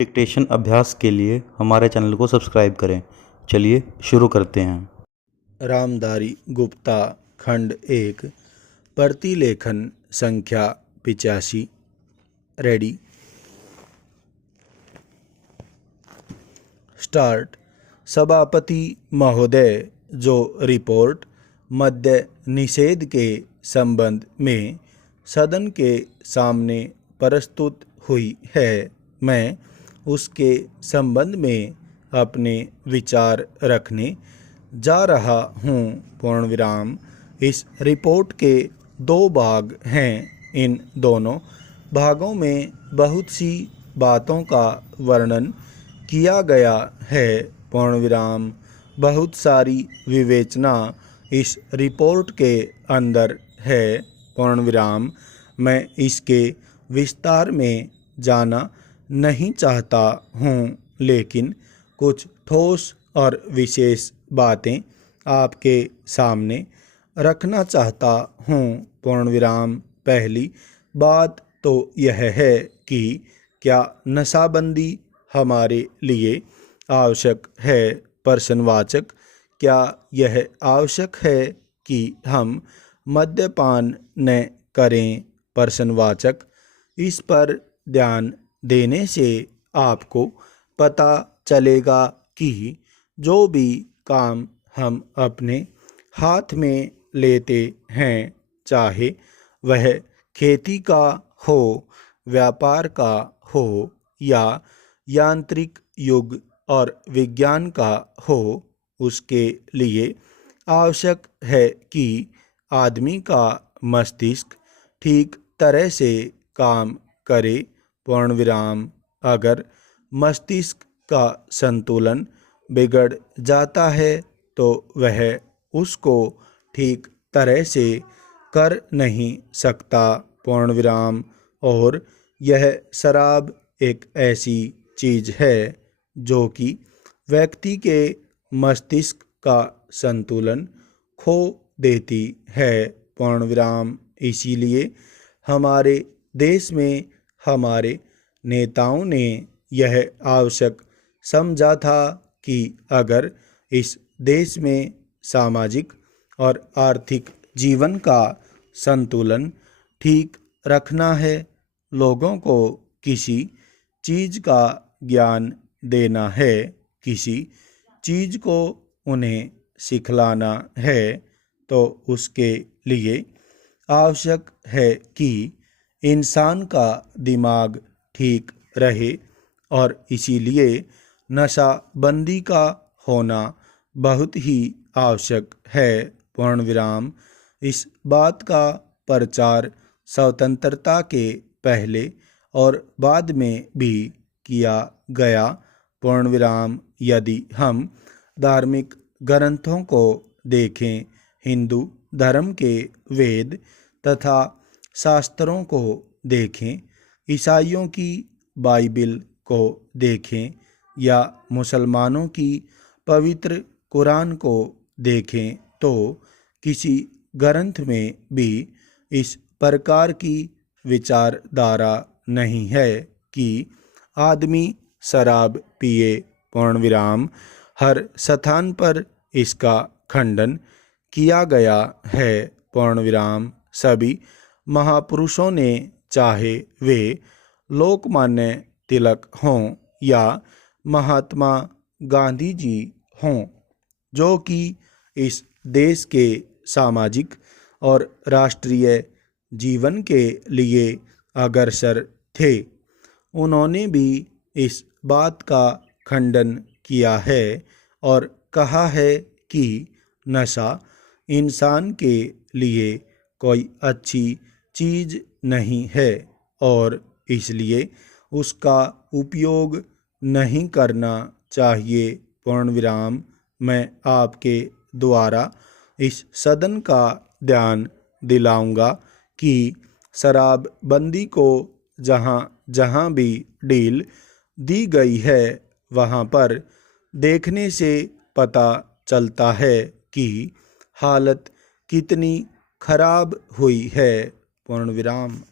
Dictation अभ्यास के लिए हमारे चैनल को सब्सक्राइब करें। चलिए शुरू करते हैं। रामधारी गुप्ता खंड 1 प्रतिलेखन संख्या 85। Ready start. सभापति महोदय, जो रिपोर्ट मद्य निषेध के संबंध में सदन के सामने प्रस्तुत हुई है, मैं उसके संबंध में अपने विचार रखने जा रहा हूँ। पूर्णविराम। इस रिपोर्ट के 2 भाग हैं। इन दोनों भागों में बहुत सी बातों का वर्णन किया गया है। पूर्णविराम। बहुत सारी विवेचना इस रिपोर्ट के अंदर है। पूर्णविराम। मैं इसके विस्तार में जाना नहीं चाहता हूँ, लेकिन कुछ ठोस और विशेष बातें आपके सामने रखना चाहता हूँ। पूर्णविराम। पहली बात तो यह है कि क्या नशाबंदी हमारे लिए आवश्यक है? प्रश्नवाचक। क्या यह आवश्यक है कि हम मद्यपान न करें? प्रश्नवाचक। इस पर ध्यान देने से आपको पता चलेगा कि जो भी काम हम अपने हाथ में लेते हैं, चाहे वह खेती का हो, व्यापार का हो या यांत्रिक युग और विज्ञान का हो, उसके लिए आवश्यक है कि आदमी का मस्तिष्क ठीक तरह से काम करे। पूर्णविराम। अगर मस्तिष्क का संतुलन बिगड़ जाता है तो वह उसको ठीक तरह से कर नहीं सकता। पूर्णविराम। और यह शराब एक ऐसी चीज़ है जो कि व्यक्ति के मस्तिष्क का संतुलन खो देती है। पूर्णविराम। इसीलिए हमारे देश में हमारे नेताओं ने यह आवश्यक समझा था कि अगर इस देश में सामाजिक और आर्थिक जीवन का संतुलन ठीक रखना है, लोगों को किसी चीज़ का ज्ञान देना है, किसी चीज़ को उन्हें सिखलाना है, तो उसके लिए आवश्यक है कि इंसान का दिमाग ठीक रहे। और इसीलिए नशाबंदी का होना बहुत ही आवश्यक है। पूर्णविराम। इस बात का प्रचार स्वतंत्रता के पहले और बाद में भी किया गया। पूर्णविराम। यदि हम धार्मिक ग्रंथों को देखें, हिंदू धर्म के वेद तथा शास्त्रों को देखें, ईसाइयों की बाइबिल को देखें या मुसलमानों की पवित्र कुरान को देखें, तो किसी ग्रंथ में भी इस प्रकार की विचारधारा नहीं है कि आदमी शराब पिए। पूर्णविराम। हर स्थान पर इसका खंडन किया गया है। पूर्णविराम। सभी महापुरुषों ने, चाहे वे लोकमान्य तिलक हों या महात्मा गांधी जी हों, जो कि इस देश के सामाजिक और राष्ट्रीय जीवन के लिए अग्रसर थे, उन्होंने भी इस बात का खंडन किया है और कहा है कि नशा इंसान के लिए कोई अच्छी चीज़ नहीं है और इसलिए उसका उपयोग नहीं करना चाहिए। पूर्णविराम। मैं आपके द्वारा इस सदन का ध्यान दिलाऊंगा कि शराबबंदी को जहाँ जहाँ भी ढील दी गई है, वहाँ पर देखने से पता चलता है कि हालत कितनी खराब हुई है। पूर्णविराम।